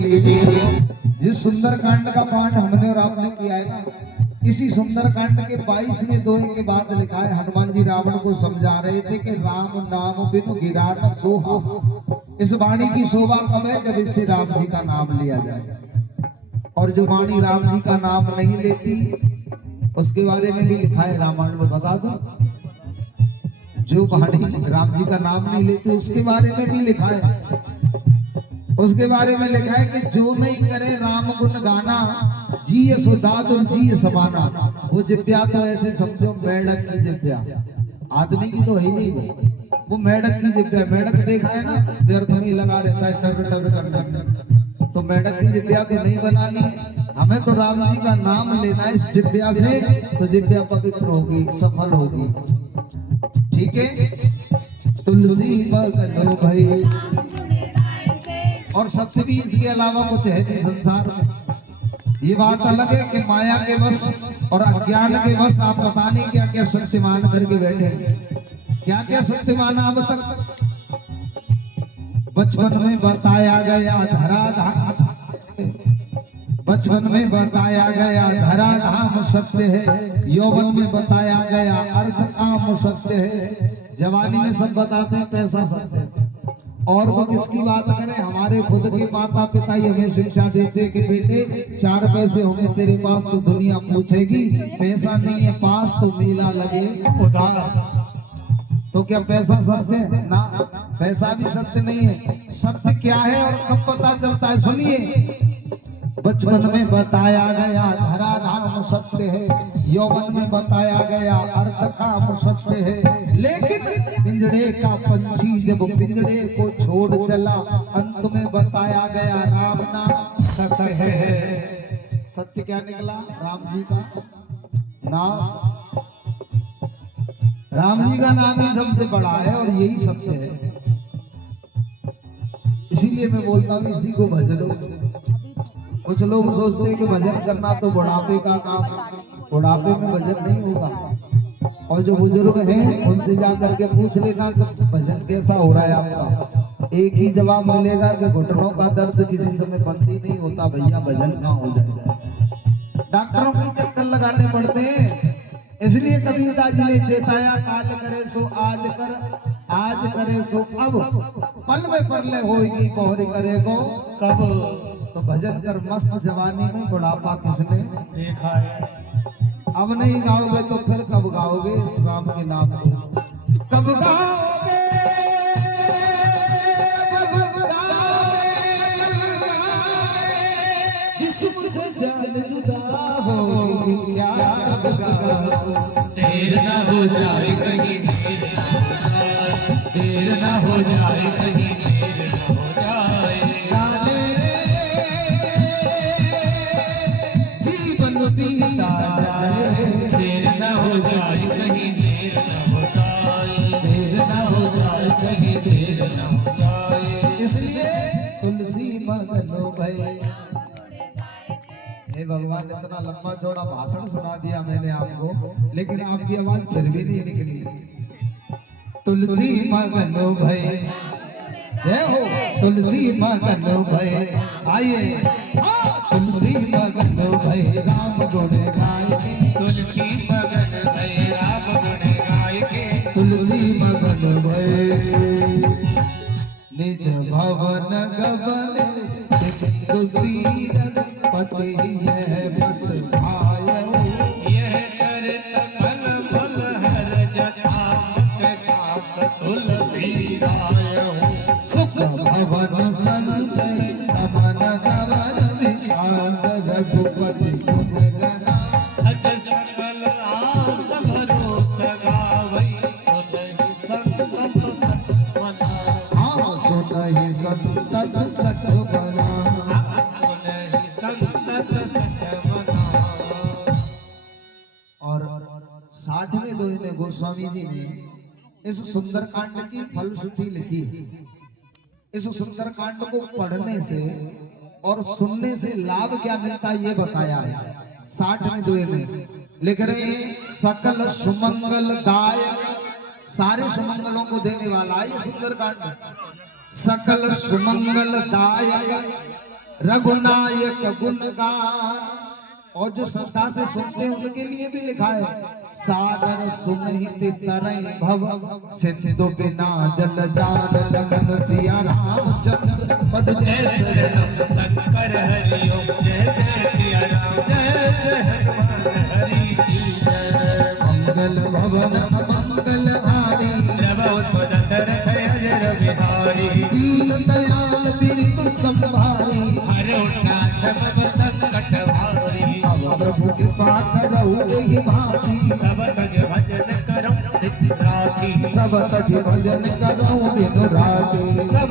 जिस सुंदर कांड का पाठ हमने और आपने किया है ना, इसी सुंदर कांड के 22वें दोहे के बाद लिखा है, हनुमान जी रावण को समझा रहे थे कि राम नाम बिनु गिरा न सोहा। इस वाणी की शोभा कब है? जब इससे राम जी का नाम लिया जाए। और जो वाणी राम जी का नाम नहीं लेती उसके बारे में भी लिखा है, रामायण में बता दो। जो वाणी राम जी का नाम नहीं लेती उसके बारे में भी लिखा है। उसके बारे में लिखा है कि जो नहीं करे राम गुण गाना, जिये सुदाद और जिये समाना। वो जिब्या तो ऐसे समझो मेढक की जिब्या, आदमी की तो है ही नहीं, वो मेढक की जिब्या। मेढक देखा है ना, व्यर्थ में लगा रहता है टर टर टर टर। तो मेढक की जिब्या तो नहीं बनानी है हमें, तो राम जी का नाम लेना है इस जिब्या से, तो जिब्या पवित्र होगी, सफल होगी। ठीक है, तुलसी बगलो भाई। और सत्य भी इसके अलावा कुछ है नहीं संसार में। ये बात अलग है कि माया के वश और अज्ञान के वश आप पता नहीं क्या क्या सत्यमान करके बैठे, क्या क्या सत्यमान। अब तक बचपन में बताया गया धराधाम, बचपन में बताया गया धराधाम सत्य है, यौवन में बताया गया अर्थ काम सत्य है, जवानी में सब बताते हैं पैसा सत्य है। और तो किसकी बात करें, हमारे खुद के माता पिता ही हमें शिक्षा देते कि बेटे 4 पैसे होंगे तेरे पास तो दुनिया पूछेगी, पैसा नहीं है पास तो मेला लगे उदास। तो क्या पैसा सत्य है? ना, पैसा भी सत्य नहीं है। सत्य क्या है और कब पता चलता है? सुनिए, बचपन में बताया गया धराधाम सत्य है, यौवन में बताया गया अर्थ काम सत्य है, लेकिन पिंजड़े का पंछी जब पिंजड़े को छोड़ चला, अंत में बताया गया राम नाम सत्य है। सत्य क्या निकला? राम जी का नाम। राम जी का नाम ही सबसे बड़ा है और यही सत्य है। इसीलिए मैं बोलता हूँ इसी को भजनो। कुछ लोग सोचते हैं कि भजन करना तो बुढ़ापे का काम, बुढ़ापे में भजन नहीं होगा। और जो बुजुर्ग हैं उनसे जाकर के पूछ लेना कि भजन कैसा हो रहा है आपका, एक ही जवाब मिलेगा कि घुटनों का दर्द किसी समय बंद ही नहीं होता, भैया भजन कहाँ हो जाएगा। डॉक्टरों के चक्कर लगाने पड़ते हैं। इसलिए कबीरदास जी ने चेताया, काल करे सो आज कर, आज करे सो अब, पल में परले होगी कोहरी करे को कब। तो भजन कर मस्त जवानी में, बुढ़ापा किसने देखा है। अब नहीं गाओगे तो फिर कब गाओगे इस राम के नाम को? कब गाओगे, जिस्म से जान जुदा होगी क्या देर ना हो जाए कहीं, देर ना हो जाए कहीं, देर ना हो जाए। बीता जाए, देर न हो जाए कहीं, देर न हो जाए, देर न हो जाए कहीं, देर न हो जाए। इसलिए तुलसी मगनो भई। हे भगवान, इतना लंबा चौड़ा भाषण सुना दिया मैंने आपको, लेकिन आपकी आवाज फिर भी नहीं निकली। तुलसी मगनो भई, जय हो तुलसी मगनो भई। आइए, तुलसी मगन भई राम गुण गाय के, तुलसी मगन भई राम गुण गाय के, तुलसी मगन भई निज भवन गगन तुलसी पति यह मत भायो, यह करत फल फल हर जथा का तुलसी राय। सुख भवन संजय समन गवन रघुपति गुण गना, अज सकल आस भरोस गावै, सुनहि संतत सत मना। हाँ, सुनहि संतत सत मना, सुनहि संतत सत मना। और 60वें दोहे में गोस्वामी जी ने इस सुंदर कांड की फलश्रुति लिखी। इस सुंदर कांड को पढ़ने से और सुनने से लाभ क्या मिलता है ये बताया है 60वें दोहे में। लिख रहे हैं, सकल सुमंगल गाय, सारे सुमंगलों को देने वाला है ये सुंदर कांड। सकल सुमंगल दायक रघुनायक गुणगान, और जो श्रद्धा से सुनते हैं उनके लिए भी लिखा है, सादर सुनहित तरई भव सिंधु बिना जल जान लगन सिया रामचंद्र पद जय शंकर हरि ओम जय जय सिया राम जय जय हनुमान हरि की जय। मंगल भवन मंगल हारी प्रभु दशरथ अजर बिहारी दीन दयाल बिरु संभारी हरनाथ भव संकट भारी अब प्रभु कृपा करहु एहि भांति सब तज भजन करो नित राखी सब तज भजन करहु दिन राति सब